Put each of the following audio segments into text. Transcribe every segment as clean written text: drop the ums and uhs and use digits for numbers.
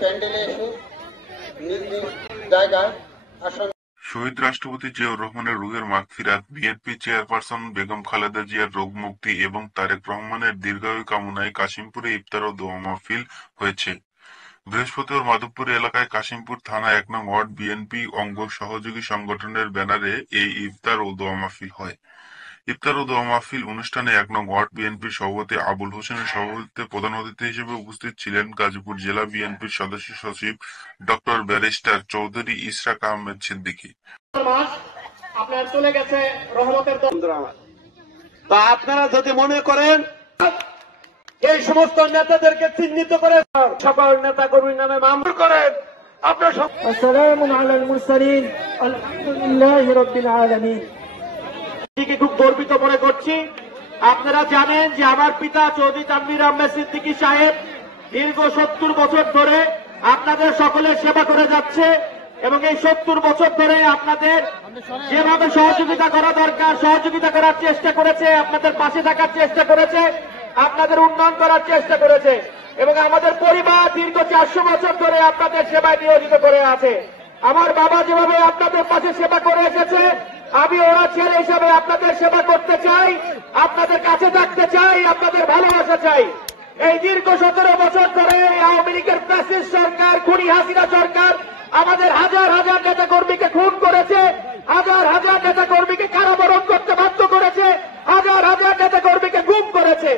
প্যান্ডেলে এসে নিজ নিজ জায়গায় আসন। শহীদ রাষ্ট্রপতি জিয়াউর রহমানের রুহের মাগফিরাত, বিএনপি চেয়ারপারসন বেগম খালেদা জিয়ার রোগ মুক্তি এবং তারেক রহমানের দীর্ঘায়ু কামনায় কাশিমপুরে ইফতার ও দোয়া মাহফিল হয়েছে। বৃহস্পতিবার মাধবপুর এলাকায় কাশিমপুর থানা ১ নং ওয়ার্ড বিএনপি অঙ্গ সহযোগী সংগঠনের ব্যানারে এই ইফতার ও দোয়া মাহফিল হয়। ইফতার ও দোয়া মাহফিল অনুষ্ঠানে ১ নং ওয়ার্ড বিএনপির সভাপতি আবুল হোসেনের সভাপতিত্বে প্রধান অতিথি হিসেবে উপস্থিত ছিলেন গাজীপুর জেলা বিএনপির সদস্য সচিব ডক্টর ব্যারিস্টার চৌধুরী ইশরাক আহমেদ সিদ্দিকী। আপনার চলে গেছে রহমতের তা আপনারা যদি মনে করেন এই সমস্ত নেতাদেরকে চিহ্নিত করে সকল নেতা কর্মীর নামে মামলা করেন, আপনার আসসালামু আলাল মুরসালিন আলহামদুলিল্লাহি রাব্বিল আলামিন। খুব গর্বিত মনে করছি। আপনারা জানেন যে আমার পিতা চৌধুরী তানভীর আহমেদ সিদ্দিকী সাহেব দীর্ঘ ৭০ বছর ধরে আপনাদের সকলের সেবা করে যাচ্ছে এবং এই ৭০ বছর ধরে আপনাদের যেভাবে সহযোগিতা করা দরকার সহযোগিতা করার চেষ্টা করেছে, আপনাদের পাশে থাকার চেষ্টা করেছে, আপনাদের উন্নয়ন করার চেষ্টা করেছে এবং আমাদের পরিবার দীর্ঘ ৪০০ বছর ধরে আপনাদের সেবায় নিয়োজিত করে আছে। আমার বাবা যেভাবে আপনাদের পাশে সেবা করে এসেছে, আমি ওরা ছেলে হিসাবে আপনাদের সেবা করতে চাই, আপনাদের কাছে থাকতে চাই, আপনাদের ভালোবাসা চাই। এই দীর্ঘ ১৭ বছর ধরে আওয়ামী লীগের ফ্যাসিস্ট সরকার, খুনি হাসিনা সরকার আমাদের হাজার হাজার নেতা কর্মীকে খুন করেছে, হাজার হাজার নেতা কর্মীকে কারাবরণ করতে বাধ্য করেছে, হাজার হাজার নেতা কর্মীকে গুম করেছে।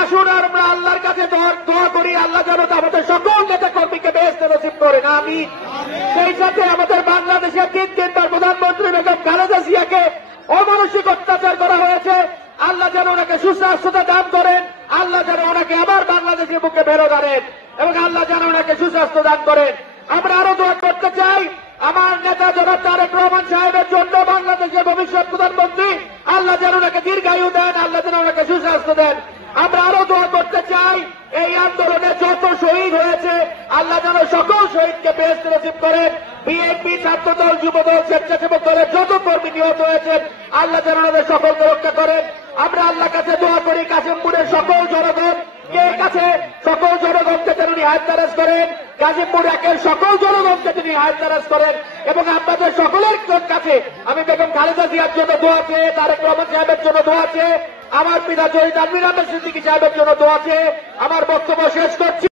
আসুন আমরা আল্লাহর কাছে দোয়া করি, আল্লাহ যেন আমাদের সকল নেতা কর্মীকে বেহেশতে নসিব করেন, আমিন। সেই সাথে আমাদের বাংলাদেশের তিনবার প্রধানমন্ত্রী বেগম খালেদা জিয়াকে অমানসিক অত্যাচার করা হয়েছে, আল্লাহ যেন ওনাকে সুস্বাস্থ্যতা দান করেন, আল্লাহ যেন ওনাকে আবার বাংলাদেশের বুকে বেরো দাঁড়েন এবং আল্লাহ যেন ওনাকে সুস্বাস্থ্য দান করেন। আমরা আরো দোয়া করতে চাই আমার নেতা জনাব তারেক রহমান সাহেবের জন্য, বাংলাদেশের ভবিষ্যৎ প্রধানমন্ত্রী, আল্লাহ যেন ওনাকে দীর্ঘায়ু দেন, আল্লাহ যেন ওনাকে সুস্বাস্থ্য দেন। আমরা আরো দোয়া করতে চাই এই আন্দোলনে যত শহীদ হয়েছে আল্লাহ যেন সকল শহীদকে বেহেশত নসিব করেন। বিএনপি, ছাত্রদল, যুবদল, স্বেচ্ছাসেবক দলের যত কর্মী নিহত হয়েছেন আল্লাহ যেন ওনাদের সকলকে রক্ষা করেন। আমরা আল্লাহর কাছে দোয়া করি কাশিমপুরের সকল জনগণ কাছে সকল জনগণকে যেন হায়াত করেন, গাজীপুর ১-এর সকল জনগণকে তিনি হায়াত করেন এবং আপনাদের সকলের কাছে আমি বেগম খালেদা জিয়ার জন্য দোয়া চেয়ে, তারেক রহমান সাহেবের জন্য দোয়া চেয়ে, আমার পিতা চৌধুরী তানভীর আহমেদ সিদ্দিকী সাহেবের জন্য দোয়া চেয়ে আমার বক্তব্য শেষ করছি।